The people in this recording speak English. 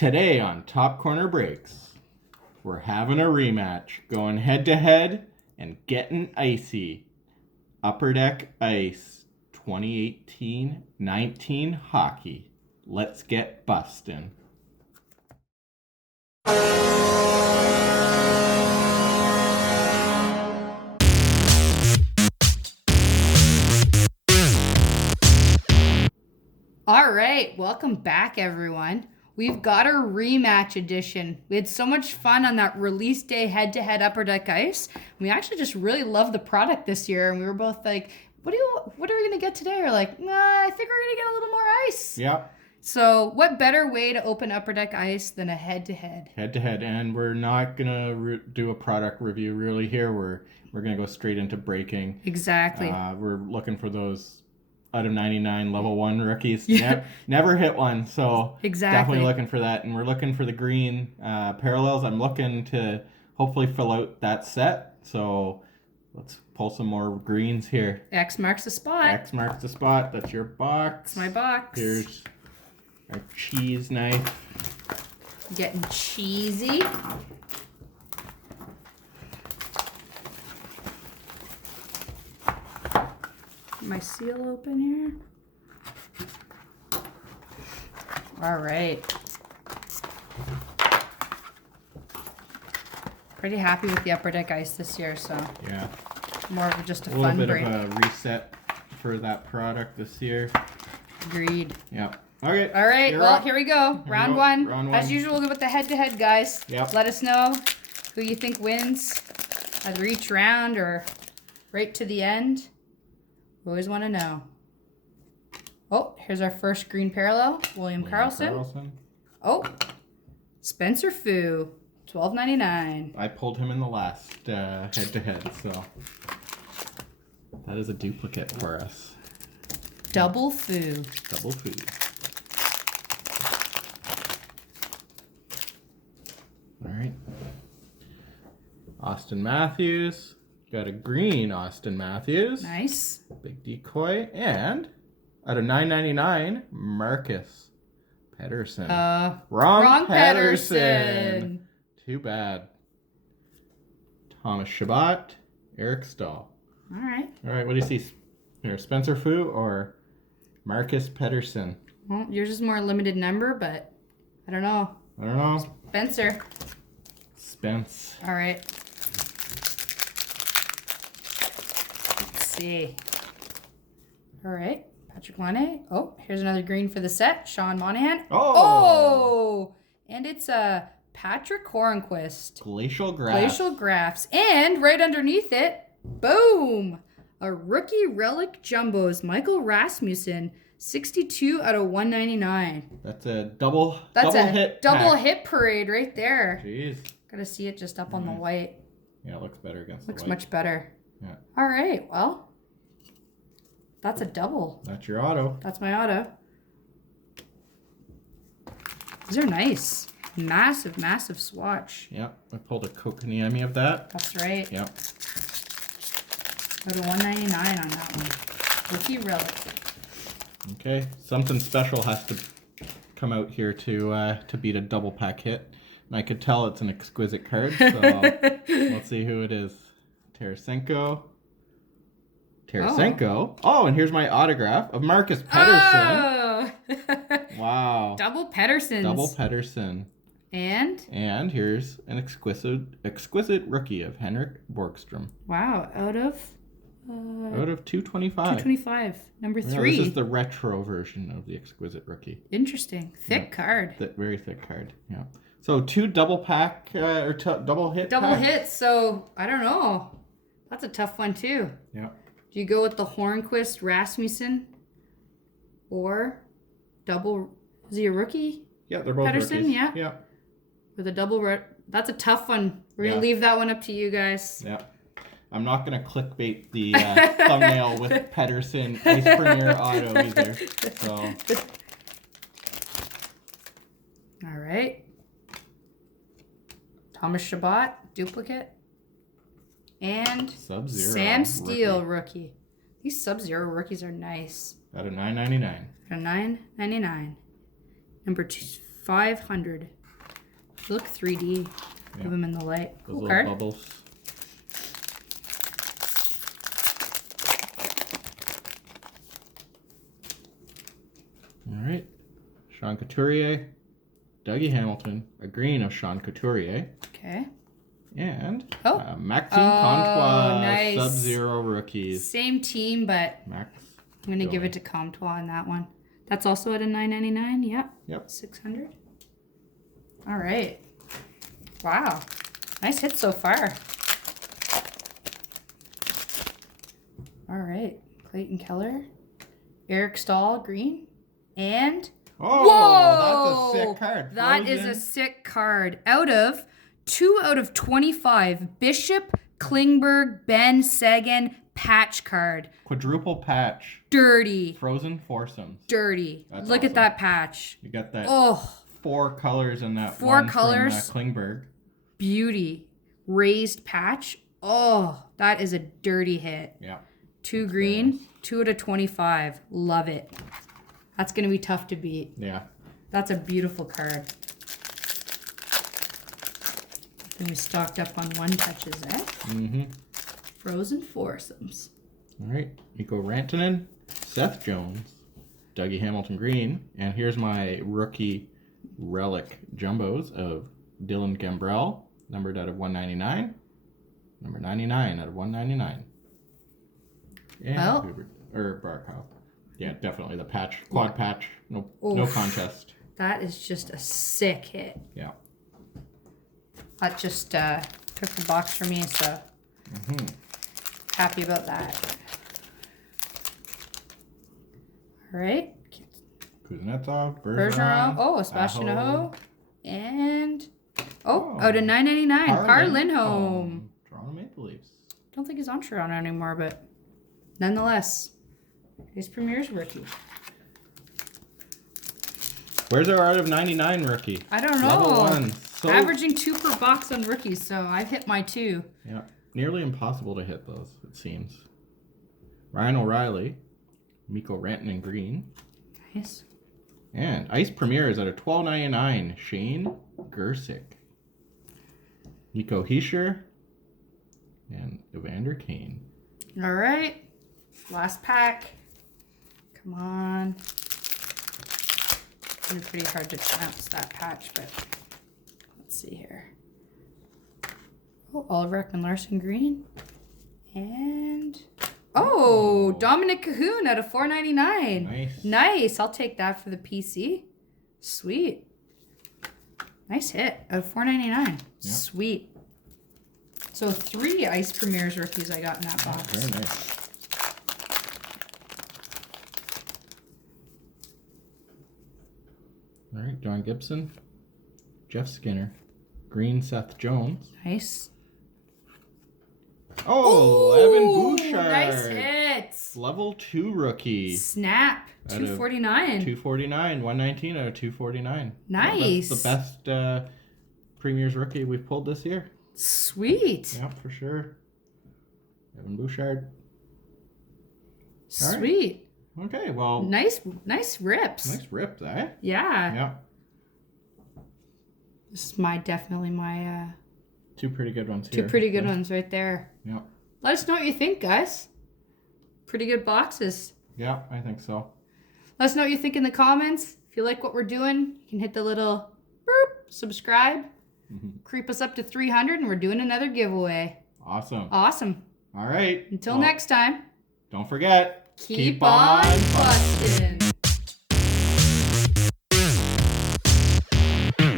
Today on Top Corner Breaks, we're having a rematch, going head to head and getting icy. Upper Deck Ice 2018-19 hockey. Let's get bustin'. All right, welcome back, everyone. We've got our rematch edition. We had so much fun on that release day head-to-head Upper Deck Ice. We actually just really loved the product this year, and we were both like, what are we going to get today? We're like, nah, I think we're going to get a little more ice. Yeah. So what better way to open Upper Deck Ice than a head-to-head? Head-to-head, and we're not going to do a product review really here. We're going to go straight into breaking. Exactly. We're looking for those out of 99 level 1 rookies. Yeah. Never hit one, so exactly. Definitely looking for that. And we're looking for the green parallels. I'm looking to hopefully fill out that set. So let's pull some more greens here. X marks the spot. X marks the spot. That's your box. That's my box. Here's our cheese knife. Getting cheesy. My seal open here. All right. Pretty happy with the Upper Deck Ice this year, so yeah, more of just a little fun bit break. of a reset for that product this year. Agreed. Yeah. Okay. All right. Well, here we go. Round one. Round one. As usual, with the head-to-head, guys. Yep. Let us know who you think wins either each round or right to the end. We always want to know. Oh, here's our first green parallel. William Karlsson. Oh, Spencer Fu, $12.99. I pulled him in the last head-to-head, so that is a duplicate for us. Double Fu. Double Fu. All right. Austin Matthews. Got a green Austin Matthews. Nice. Big decoy. And out of $9.99, Marcus Pedersen. Wrong Pedersen. Too bad. Thomas Chabot. Eric Stahl. All right. All right, what do you see here? Spencer Fu or Marcus Pedersen? Well, yours is more limited number, but I don't know. I don't know. Spencer. Spence. All right. Let's see. All right. Patrick Laine. Oh, here's another green for the set. Sean Monahan. Oh! And it's Patrick Hornquist. Glacial Graphs. And right underneath it, boom! A rookie relic jumbos. Michael Rasmussen. 62 out of 199. That's a double hit parade right there. Jeez. Gotta see it just up on the white. Yeah, it looks better against the white. Looks much better. Yeah. All right, well, that's a double. That's your auto. That's my auto. These are nice. Massive, massive swatch. Yep, I pulled a Kotkaniemi of that. That's right. Yep. Go to $199 on that one. Rookie relic. Okay, something special has to come out here to beat a double pack hit. And I could tell it's an exquisite card, so let's see who it is. Tarasenko. Oh, and here's my autograph of Marcus Pedersen. Oh! Wow. Double Pedersen. And here's an exquisite rookie of Henrik Borgstrom. Wow, out of 225. 225, number 3. This is the retro version of the exquisite rookie. Interesting. Thick card. Very thick card, yeah. So 2 double pack, or double hit Double packs. hits, so I don't know. That's a tough one too. Yeah. Do you go with the Hornquist Rasmussen or double, is he a rookie? Yeah, they're both Pedersen, rookies. yeah. Yeah. With a double, that's a tough one. We're going to leave that one up to you guys. Yeah. I'm not going to clickbait the thumbnail with Pedersen Ice Premier Auto either. So. All right. Thomas Chabot, duplicate. And Sub-Zero Sam Steele, rookie. These Sub-Zero rookies are nice. Out of $9.99. Out of $9.99. Number 500. They look 3D. Yeah. Have them in the light. Those Cool little card. bubbles. All right. Sean Couturier, Dougie Hamilton, a green of Sean Couturier, Okay. and Oh. Maxime Comtois, nice. Sub-Zero rookies. Same team, but Max. I'm going to give it to Comtois on that one. That's also at a $9.99. Yep. Yep. 600. All right. Wow. Nice hit so far. All right. Clayton Keller, Eric Stahl, green, and Oh, that's a sick card. That is a Frozen. sick card. Out of 2 out of 25, Bishop, Klingberg, Ben Sagan, patch card. Quadruple patch. Dirty. Frozen foursomes. Dirty. That's Look awesome. at that patch. You got that Oh, 4 colors in that 4 one colors. from Klingberg. beauty. Raised patch. Oh, that is a dirty hit. Yeah. 2 That's green, very nice. 2 out of 25. Love it. That's going to be tough to beat. Yeah. That's a beautiful card. And we stocked up on one touches, eh? Mm-hmm. Frozen foursomes. All right. Mikko Rantanen, Seth Jones, Dougie Hamilton green, and here's my rookie relic jumbos of Dylan Gambrell, numbered out of 199. Number 99 out of 199. And Well. Barkov. Yeah, definitely the patch. Quad patch. No Oof. contest. That is just a sick hit. Yeah. That just took the box for me, so Mm-hmm. happy about that. All right. Kuznetsov, Bergeron. Oh, Sebastian Aho. And, out of $9.99. Par Lindholm. Toronto Maple Leafs. Don't think he's on Toronto anymore, but nonetheless, he's Premier's rookie. Where's our out of 99 rookie? I don't know. Level 1. So, Averaging 2 per box on rookies, so I've hit my 2. yeah, nearly impossible to hit those, it seems. Ryan O'Reilly, Mikko Rantanen green, Nice. and Ice Premier is at a $12.99. Shane Gersick, Nico Hischier, and Evander Kane. All right. Last pack. Come on. It's gonna be pretty hard to pronounce that patch, but let's see here. Oh, Oliver Ekman-Larsson green. And Dominic Cahoon out of $4.99. Nice. Nice. I'll take that for the PC. Sweet. Nice hit out of $4.99. Sweet. So 3 Ice Premiers rookies I got in that box. Very nice. All right, John Gibson, Jeff Skinner, green Seth Jones. Nice. Oh, Evan Bouchard. Nice hits. Level 2 rookie. Snap. Out of 249. 249, 119 out of 249. Nice. That's the best Premier's rookie we've pulled this year. Sweet. Yeah, for sure. Evan Bouchard. All right. Sweet. Okay, well. Nice rips. Nice rips, eh? Yeah. Yeah. This is definitely my 2 pretty good ones here. 2 pretty good ones right there. Yeah. Let us know what you think, guys. Pretty good boxes. Yeah, I think so. Let us know what you think in the comments. If you like what we're doing, you can hit the little subscribe. Creep us up to 300 and we're doing another giveaway. Awesome. Awesome. All right. Until Well, next time. Don't forget. Keep on busting.